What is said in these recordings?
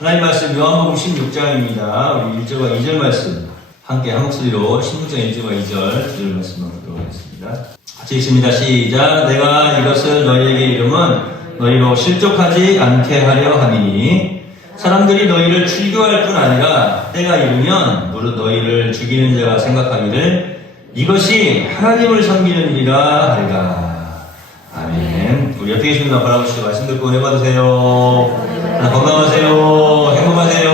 하나님 말씀 요한복음 16장입니다. 우리 1절과 2절 말씀 함께 한 목소리로 16장 1절과 2절 2절 말씀을 보도록 하겠습니다. 같이 읽습니다. 시작. 내가 이것을 너희에게 이름은 너희로 실족하지 않게 하려 함이니 사람들이 너희를 출교할 뿐 아니라 때가 이르면 무릇 너희를 죽이는 자가 생각하기를 이것이 하나님을 섬기는 일이라 하리라. 아멘. 우리 옆에 계신 분 바라보시고 말씀 듣고 은혜 받으세요. 건강하세요. 행복하세요.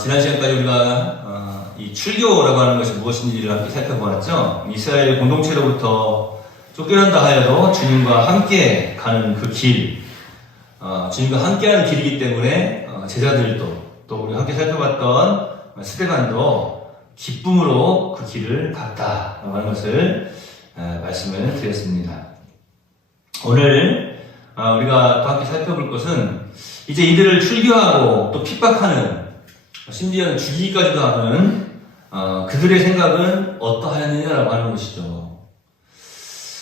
지난 시간까지 우리가 이 출교라고 하는 것이 무엇인지를 함께 살펴보았죠. 이스라엘 공동체로부터 쫓겨난다 하여도 주님과 함께 가는 그 길, 주님과 함께하는 길이기 때문에 제자들도 또 우리 함께 살펴봤던 스데반도 기쁨으로 그 길을 갔다라고 하는 것을 말씀을 드렸습니다. 오늘 우리가 또 함께 살펴볼 것은 이제 이들을 출교하고 또 핍박하는 심지어는 죽이기까지도 하는 그들의 생각은 어떠하였느냐라고 하는 것이죠.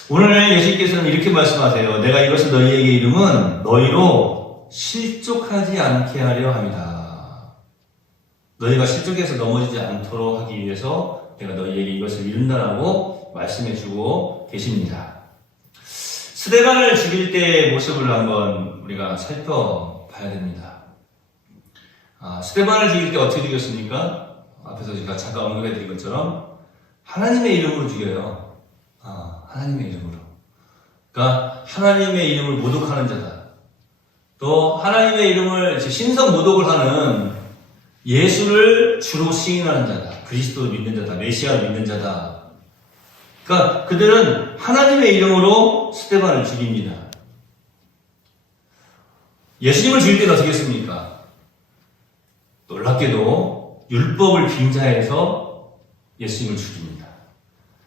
오늘 예수님께서는 이렇게 말씀하세요. 내가 이것을 너희에게 이름은 너희로 실족하지 않게 하려 함이다. 너희가 실족해서 넘어지지 않도록 하기 위해서 내가 너희에게 이것을 이룬다라고 말씀해주고 계십니다. 스데반을 죽일 때의 모습을 한번 우리가 살펴봐야 됩니다. 스데반을 죽일 때 어떻게 죽였습니까? 앞에서 제가 잠깐 언급해드린 것처럼 하나님의 이름으로 죽여요. 하나님의 이름으로. 그러니까 하나님의 이름을 모독하는 자다. 또 하나님의 이름을 신성 모독을 하는 예수를 주로 시인하는 자다. 그리스도를 믿는 자다. 메시아를 믿는 자다. 그러니까 그들은 하나님의 이름으로 스데반을 죽입니다. 예수님을 죽일 때는 어떻게 했습니까? 놀랍게도 율법을 빙자해서 예수님을 죽입니다.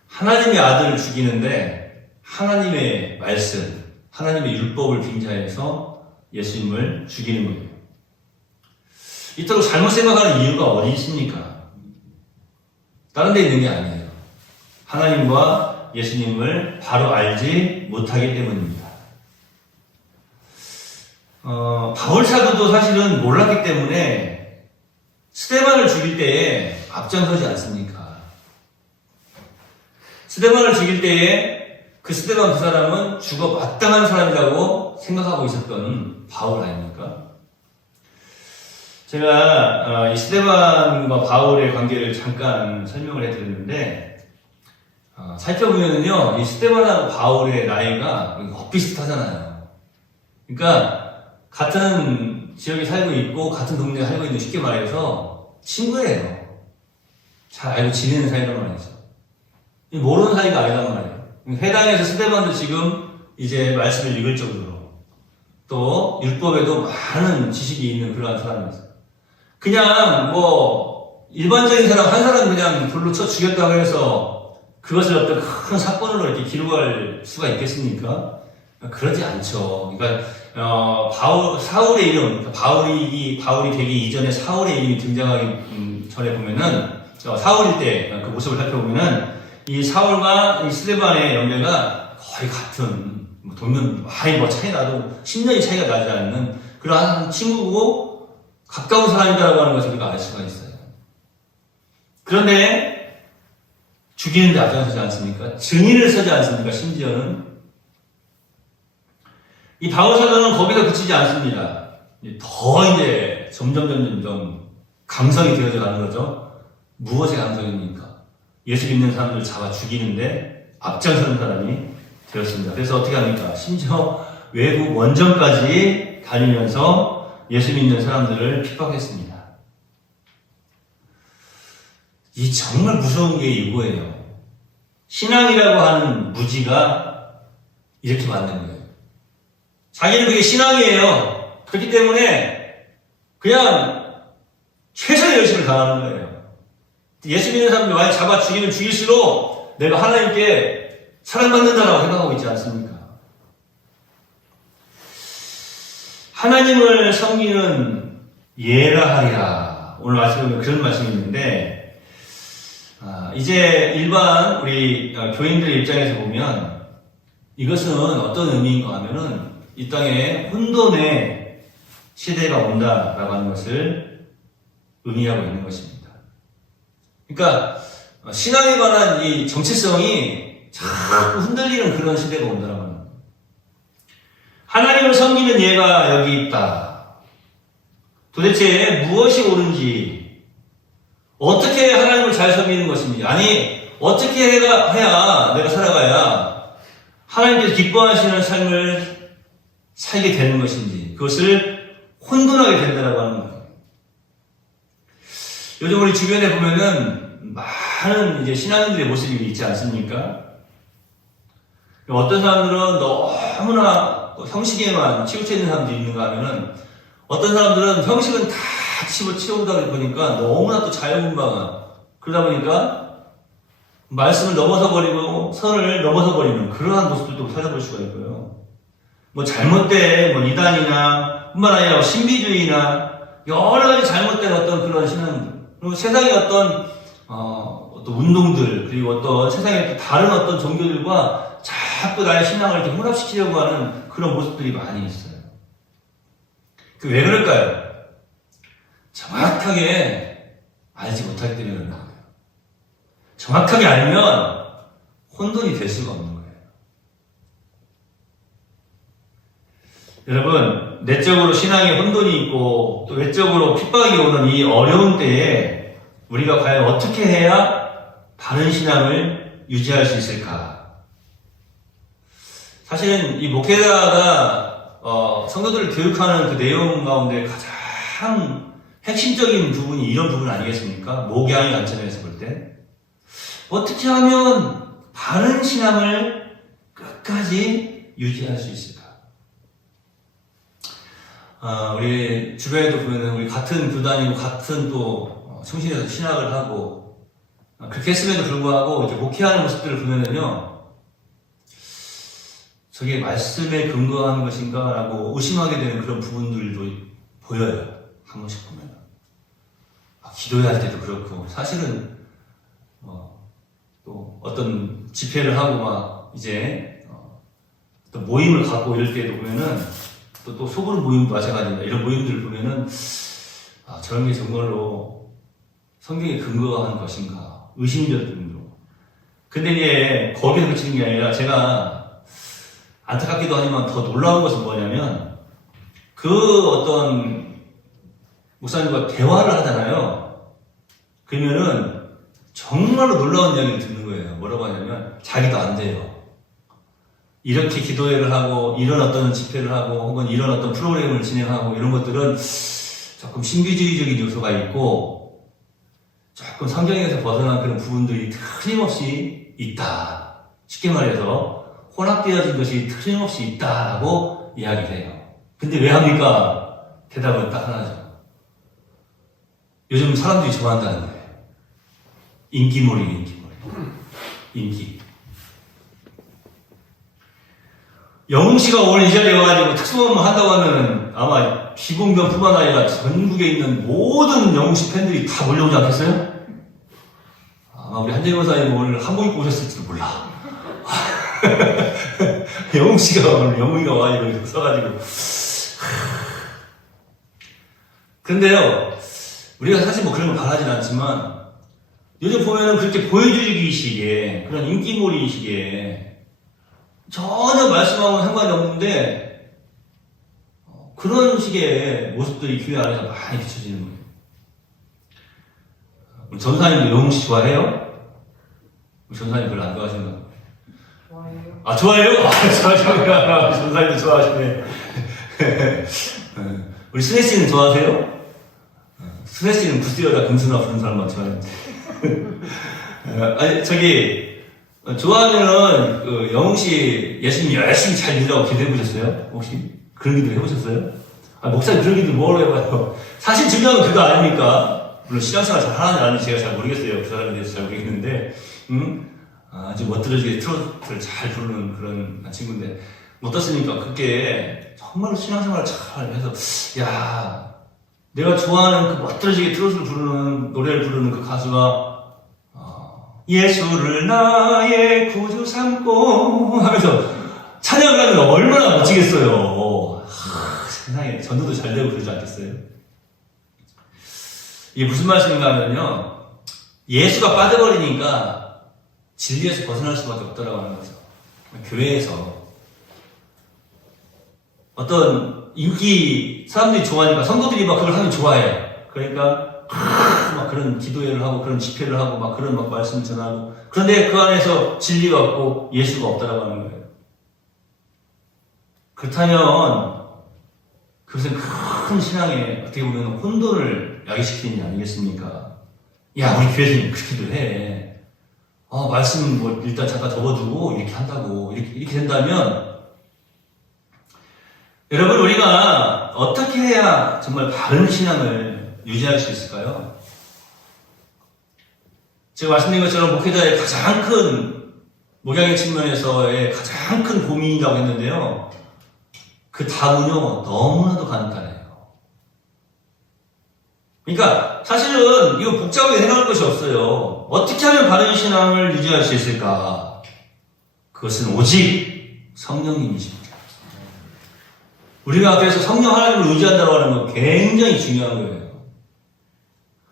하나님의 아들을 죽이는데 하나님의 말씀, 하나님의 율법을 빙자해서 예수님을 죽이는 거예요. 이토록 잘못 생각하는 이유가 어디 있습니까? 다른 데 있는 게 아니에요. 하나님과 예수님을 바로 알지 못하기 때문입니다. 바울 사도도 사실은 몰랐기 때문에 스데반을 죽일 때에 앞장서지 않습니까? 스데반을 죽일 때에 그 스데반 그 사람은 죽어 마땅한 사람이라고 생각하고 있었던 바울 아닙니까? 제가 이 스데반과 바울의 관계를 잠깐 설명을 해드렸는데 살펴보면요, 이 스데반하고 바울의 나이가 비슷하잖아요. 그러니까 같은 지역에 살고 있고 같은 동네에 살고 있는, 쉽게 말해서 친구예요. 잘 알고 지내는 사이란 말이죠. 모르는 사이가 아니란 말이에요. 회당에서 스데반도 지금 이제 말씀을 읽을 정도로 또 율법에도 많은 지식이 있는 그러한 사람이었어요. 그냥 뭐 일반적인 사람 한 사람 그냥 불로 쳐 죽였다고 해서 그것을 어떤 큰 사건으로 이렇게 기록할 수가 있겠습니까? 그러지 않죠. 그러니까 사울의 이름, 바울이 되기 이전에 사울의 이름이 등장하기 전에 보면은 사울일 때 그 모습을 살펴보면은 이 사울과 이 스데반의 연배가 거의 같은, 동년 많이 차이 나도 10년이 차이가 나지 않는 그러한 친구고 가까운 사람이다라고 하는 것을 우리가 알 수가 있어요. 그런데 죽이는데 앞장서지 않습니까? 증인을 서지 않습니까? 심지어는 이 바울 사도는 거기서 그치지 않습니다. 더 이제 점점 감성이 되어져 가는 거죠. 무엇의 감성입니까? 예수 믿는 사람들을 잡아 죽이는데 앞장서는 사람이 되었습니다. 그래서 어떻게 합니까? 심지어 외국 원정까지 다니면서 예수 믿는 사람들을 핍박했습니다. 이 정말 무서운 게 이거예요. 신앙이라고 하는 무지가 이렇게 만든 거예요. 자기는 그게 신앙이에요. 그렇기 때문에 그냥 최선의 열심을 다하는 거예요. 예수 믿는 사람들 많이 잡아 죽이면 죽일수록 내가 하나님께 사랑받는다라고 생각하고 있지 않습니까? 하나님을 섬기는 예라 하리라. 오늘 말씀에 보면 그런 말씀이 있는데 이제 일반 우리 교인들의 입장에서 보면 이것은 어떤 의미인가 하면은 이 땅에 혼돈의 시대가 온다라고 하는 것을 의미하고 있는 것입니다. 그러니까 신앙에 관한 이 정체성이 자꾸 흔들리는 그런 시대가 온다라고 합니다. 하나님을 섬기는 예가 여기 있다. 도대체 무엇이 옳은지, 어떻게 하나님을 잘 섬기는 것인지, 아니 어떻게 해야 내가 살아가야 하나님께서 기뻐하시는 삶을 살게 되는 것인지, 그것을 혼돈하게 된다라고 하는 거예요. 요즘 우리 주변에 보면은 많은 이제 신앙인들의 모습이 있지 않습니까? 어떤 사람들은 너무나 형식에만 치우쳐 있는 사람들이 있는가 하면은, 어떤 사람들은 형식은 다 치우다 보니까 너무나 또 자유분방한, 그러다 보니까 말씀을 넘어서 버리고 선을 넘어서 버리는 그러한 모습들도 찾아볼 수가 있고요. 뭐 잘못된 뭐 이단이나 뿐만 아니라 신비주의나 여러 가지 잘못된 어떤 그런 신앙, 그리고 세상의 어떤 운동들, 그리고 어떤 세상의 다른 어떤 종교들과 자꾸 나의 신앙을 이렇게 혼합시키려고 하는 그런 모습들이 많이 있어요. 그 왜 그럴까요? 정확하게 알지 못하기 때문에 그런 거예요. 정확하게 알면 혼돈이 될 수가 없는 거예요. 여러분, 내적으로 신앙에 혼돈이 있고 또 외적으로 핍박이 오는 이 어려운 때에 우리가 과연 어떻게 해야 바른 신앙을 유지할 수 있을까? 사실은 이 목회자가 성도들을 교육하는 그 내용 가운데 가장 핵심적인 부분이 이런 부분 아니겠습니까? 목양의 관점에서 볼 때 어떻게 하면 바른 신앙을 끝까지 유지할 수 있을까? 우리 주변에도 보면은 우리 같은 교단이고 같은 또 성신에서 신학을 하고 그렇게 했음에도 불구하고 이제 목회하는 모습들을 보면은요, 저게 말씀에 근거하는 것인가 라고 의심하게 되는 그런 부분들도 보여요. 한 번씩 보면. 기도할 때도 그렇고, 사실은 또 어떤 집회를 하고 막 이제 또 모임을 갖고 이럴 때도 보면은 또 소그룹 모임도 마찬가지입니다. 이런 모임들을 보면은 저런 게 정말로 성경에 근거한 것인가 의심이 될 정도로. 근데 이제 거기서 그치는 게 아니라 제가 안타깝기도 하지만 더 놀라운 것은 뭐냐면, 그 어떤 목사님과 대화를 하잖아요. 그러면은 정말로 놀라운 이야기를 듣는 거예요. 뭐라고 하냐면 자기도 안 돼요. 이렇게 기도회를 하고 이런 어떤 집회를 하고 혹은 이런 어떤 프로그램을 진행하고 이런 것들은 조금 신비주의적인 요소가 있고 조금 성경에서 벗어난 그런 부분들이 틀림없이 있다. 쉽게 말해서 혼합되어진 것이 틀림없이 있다라고 이야기를 해요. 근데 왜 합니까? 대답은 딱 하나죠. 요즘 사람들이 좋아한다는 거예요. 인기. 영웅씨가 오늘 이 자리에 와가지고 특수본문 한다고 하면 아마 비봉변뿐만 아니라 전국에 있는 모든 영웅씨 팬들이 다 몰려오지 않겠어요? 아마 우리 한재희 원사님 오늘 한복 입고 오셨을지도 몰라. 영웅씨가 오늘 영웅이가 와가지고 써가지고. 근데요, 우리가 사실 뭐 그런 걸 바라진 않지만 요즘 보면은 그렇게 보여주기식의 그런 인기몰이식의 전혀 말씀하고는 상관이 없는데 그런 식의 모습들이 교회 안에서 많이 비춰지는 거예요. 우리 전사님도 영웅씨 좋아해요? 우리 전사님 별로 안 좋아하시는 거? 좋아해요. 좋아해요? 좋아하시구나. 전사님도 좋아하시네. 우리 스네씨는 좋아하세요? 스네씨는 구스여라 금수나 부른 사람만 좋아하는데. 아니, 좋아하면은, 영웅씨 예수님 열심히 잘 믿으라고 기도해보셨어요? 혹시 그런 기도 해보셨어요? 목사님 그런 기도 뭐로 해봐요? 사실 중요한 건 그거 아닙니까? 물론 신앙생활 잘 하는지 안 하는지 제가 잘 모르겠어요. 그 사람에 대해서 잘 모르겠는데, 아주 멋들어지게 트로트를 잘 부르는 그런 친구인데, 어떻습니까? 그게 정말로 신앙생활을 잘 해서, 야, 내가 좋아하는 그 멋들어지게 트로트를 부르는, 노래를 부르는 그 가수가, 예수를 나의 구주 삼고 하면서 찬양가면 얼마나 멋지겠어요. 세상에 전도도 잘 되고 그러지 않겠어요? 이게 무슨 말씀인가 하면요. 예수가 빠져버리니까 진리에서 벗어날 수밖에 없다라고 하는 거죠. 교회에서 어떤 인기 사람들이 좋아하니까 성도들이 막 그걸 하면 좋아해요. 그러니까 막 그런 기도회를 하고 그런 집회를 하고 막 그런 막 말씀을 전하고 그런데 그 안에서 진리가 없고 예수가 없다라고 하는 거예요. 그렇다면 그것은 큰 신앙에 어떻게 보면 혼돈을 야기시키는 게 아니겠습니까? 야, 우리 교회는 그렇게도 해. 말씀 뭐 일단 잠깐 접어두고 이렇게 한다고 이렇게 된다면 여러분 우리가 어떻게 해야 정말 바른 신앙을 유지할 수 있을까요? 제가 말씀드린 것처럼 목회자의 가장 큰 목양의 측면에서의 가장 큰 고민이라고 했는데요. 그 답은요 너무나도 간단해요. 그러니까 사실은 이거 복잡하게 생각할 것이 없어요. 어떻게 하면 바른 신앙을 유지할 수 있을까? 그것은 오직 성령님이십니다. 우리가 그래서 성령 하나님을 의지한다고 하는 건 굉장히 중요한 거예요.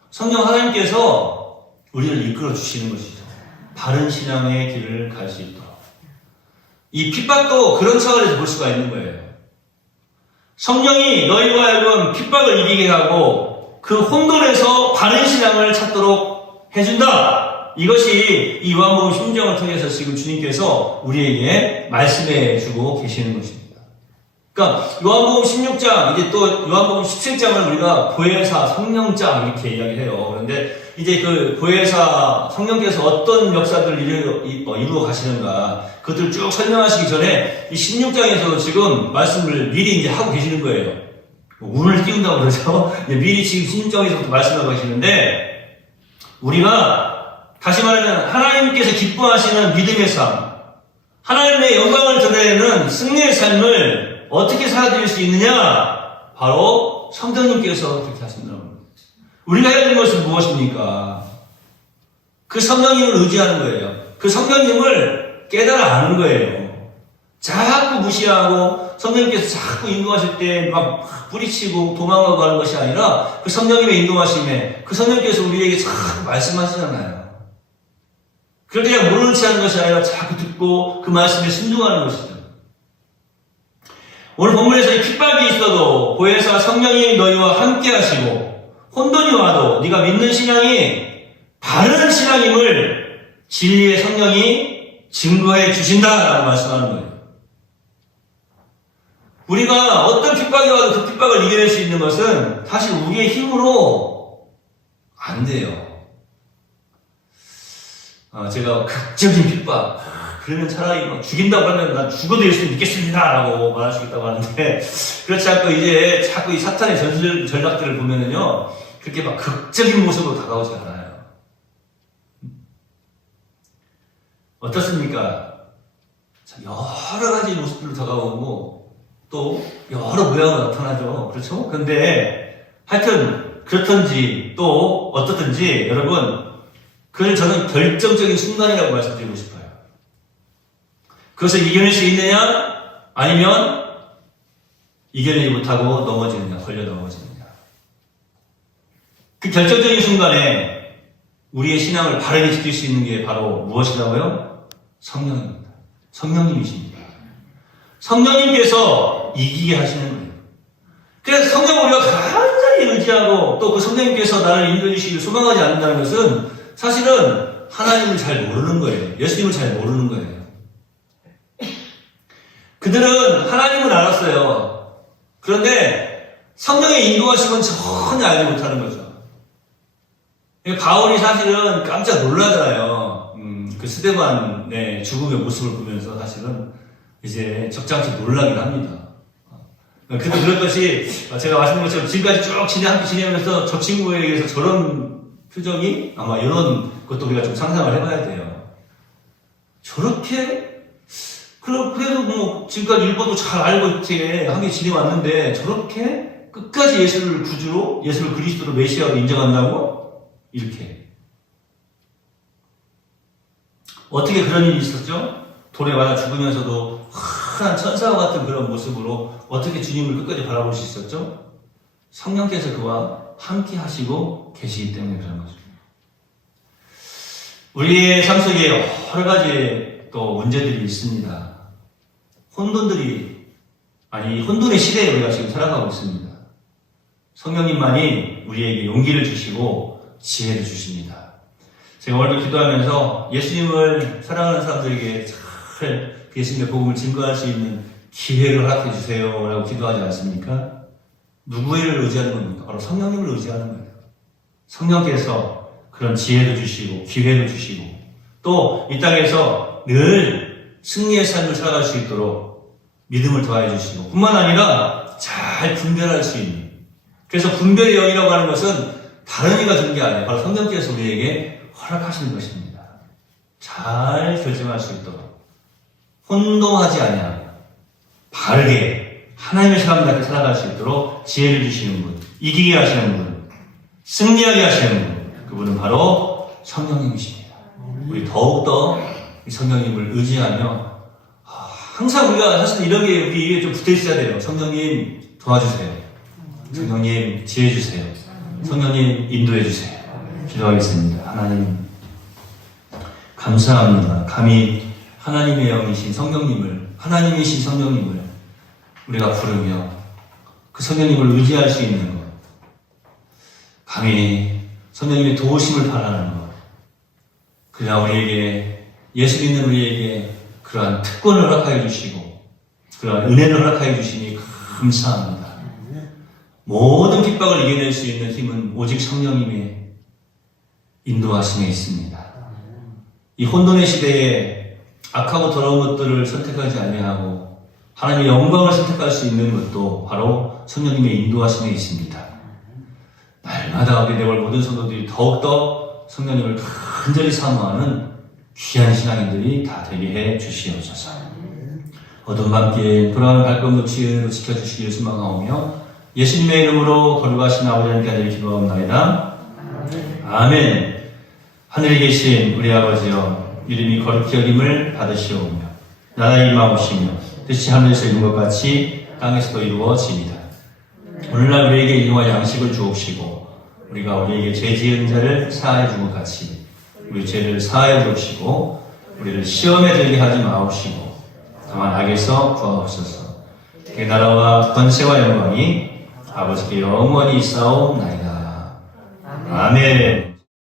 성령 하나님께서 우리를 이끌어 주시는 것이죠. 바른 신앙의 길을 갈 수 있도록. 이 핍박도 그런 차원에서 볼 수가 있는 거예요. 성령이 너희와 하여금 핍박을 이기게 하고 그 혼돈에서 바른 신앙을 찾도록 해준다. 이것이 이 요한복음 16장을 통해서 지금 주님께서 우리에게 말씀해 주고 계시는 것입니다. 그러니까 요한복음 16장 이제 또 요한복음 17장을 우리가 보혜사 성령장 이렇게 이야기해요. 그런데 이제 그 보혜사 성령께서 어떤 역사들을 이루어 가시는가 그것들을 쭉 설명하시기 전에 이 16장에서 지금 말씀을 미리 이제 하고 계시는 거예요. 운을 띄운다고 그러죠. 미리 지금 16장에서부터 말씀하고 계시는데 우리가 다시 말하면 하나님께서 기뻐하시는 믿음의 삶, 하나님의 영광을 드러내는 승리의 삶을 어떻게 살아드릴 수 있느냐? 바로 성령님께서 그렇게 하신다는 겁니다. 우리가 해야 되는 것은 무엇입니까? 그 성령님을 의지하는 거예요. 그 성령님을 깨달아 아는 거예요. 자꾸 무시하고 성령님께서 자꾸 인도하실 때 막 뿌리치고 도망가고 하는 것이 아니라 그 성령님의 인도하심에 그 성령님께서 우리에게 자꾸 말씀하시잖아요. 그럴 때 그냥 모르는 체 하는 것이 아니라 자꾸 듣고 그 말씀에 순종하는 것이죠. 오늘 본문에서 이 핍박이 있어도 보혜사 성령이 너희와 함께 하시고 혼돈이 와도 네가 믿는 신앙이 바른 신앙임을 진리의 성령이 증거해 주신다라고 말씀하는 거예요. 우리가 어떤 핍박이 와도 그 핍박을 이겨낼 수 있는 것은 사실 우리의 힘으로 안 돼요. 제가 극적인 핍박 그러면 차라리 막 죽인다고 하면 난 죽어도 예수 믿겠습니다 라고 말할 수 있다고 하는데 그렇지 않고 이제 자꾸 이 사탄의 전략들을 보면은요 그렇게 막 극적인 모습으로 다가오지 않아요. 어떻습니까? 여러 가지 모습들로 다가오고 또 여러 모양으로 나타나죠. 그렇죠? 근데 하여튼 그렇든지 또 어떻든지 여러분 그걸 저는 결정적인 순간이라고 말씀드리고 싶어요. 그것을 이겨낼 수 있느냐? 아니면 이겨내지 못하고 넘어지느냐? 걸려 넘어지느냐? 그 결정적인 순간에 우리의 신앙을 바르게 지킬 수 있는 게 바로 무엇이라고요? 성령입니다. 성령님이십니다. 성령님께서 이기게 하시는 거예요. 그래서 성령을 우리가 간절히 의지하고 또 그 성령님께서 나를 인도해 주시기를 소망하지 않는다는 것은 사실은 하나님을 잘 모르는 거예요. 예수님을 잘 모르는 거예요. 그들은 하나님을 알았어요. 그런데 성령의 인도하심은 전혀 알지 못하는 거죠. 바울이 사실은 깜짝 놀라잖아요. 그 스데반의 죽음의 모습을 보면서 사실은 이제 적잖게 놀라긴 합니다. 그래도 그랬듯이 제가 말씀드린 것처럼 지금까지 쭉 함께 지내면서 저 친구에게서 저런 표정이 아마 이런 것도 우리가 좀 상상을 해봐야 돼요. 저렇게 그래도 뭐 지금까지 일본도 잘 알고 이렇게 함께 지내왔는데 저렇게 끝까지 예수를 구주로 예수를 그리스도로 메시아로 인정한다고? 이렇게 어떻게 그런 일이 있었죠? 돌에 맞아 죽으면서도 환한 천사와 같은 그런 모습으로 어떻게 주님을 끝까지 바라볼 수 있었죠? 성령께서 그와 함께 하시고 계시기 때문에 그런 거죠. 우리의 삶 속에 여러 가지 또 문제들이 있습니다. 혼돈의 시대에 우리가 지금 살아가고 있습니다. 성령님만이 우리에게 용기를 주시고 지혜를 주십니다. 제가 오늘도 기도하면서 예수님을 사랑하는 사람들에게 잘 예수님의 복음을 증거할 수 있는 기회를 허락해 주세요 라고 기도하지 않습니까? 누구를 의지하는 겁니까? 바로 성령님을 의지하는 거예요. 성령께서 그런 지혜도 주시고 기회도 주시고 또 이 땅에서 늘 승리의 삶을 살아갈 수 있도록 믿음을 더해 주시고 뿐만 아니라 잘 분별할 수 있는, 그래서 분별의 영이라고 하는 것은 다른 이가 준 게 아니에요. 바로 성령께서 우리에게 허락하시는 것입니다. 잘 결정할 수 있도록 혼동하지 아니하고 바르게 하나님의 사람답게 살아갈 수 있도록 지혜를 주시는 분, 이기게 하시는 분, 승리하게 하시는 분, 그분은 바로 성령님이십니다. 우리 더욱더 이 성령님을 의지하며 항상 우리가 사실 이런 게 우리 좀 붙어 있어야 돼요. 성령님 도와주세요. 성령님 지혜 주세요. 성령님 인도해 주세요. 기도하겠습니다. 하나님 감사합니다. 감히 하나님의 영이신 성령님을 우리가 부르며 그 성령님을 의지할 수 있는 것, 감히 성령님의 도우심을 바라는 것, 그냥 우리에게 예수 믿는 우리에게 그러한 특권을 허락하여 주시고 그러한 은혜를 허락하여 주시니 감사합니다. 모든 핍박을 이겨낼 수 있는 힘은 오직 성령님의 인도하심에 있습니다. 이 혼돈의 시대에 악하고 더러운 것들을 선택하지 아니하고 하나님의 영광을 선택할 수 있는 것도 바로 성령님의 인도하심에 있습니다. 날마다 우리 내월 모든 성도들이 더욱더 성령님을 간절히 사모하는 귀한 신앙인들이 다 되게 해 주시옵소서. 어두운 밤길 돌아가는 발걸음도 지혜로 지켜주시기를 소망하오며 예수님의 이름으로 거룩하신 아버지 하나님께 기도하옵나이다. 아멘. 하늘에 계신 우리 아버지여, 이름이 거룩히 여김을 받으시오며 나라의 임하옵시며 뜻이 하늘에서 이룬 것 같이 땅에서도 이루어지이다. 오늘날 우리에게 일용할 양식을 주옵시고 우리가 우리에게 죄 지은 자를 사하여 준 것 같이 우리 죄를 사하여 주옵시고 우리를 시험에 들게 하지 마옵시고 다만 악에서 구하옵소서. 그 나라와 권세와 영광이 아버지께 영원히 있사옵나이다. 아멘.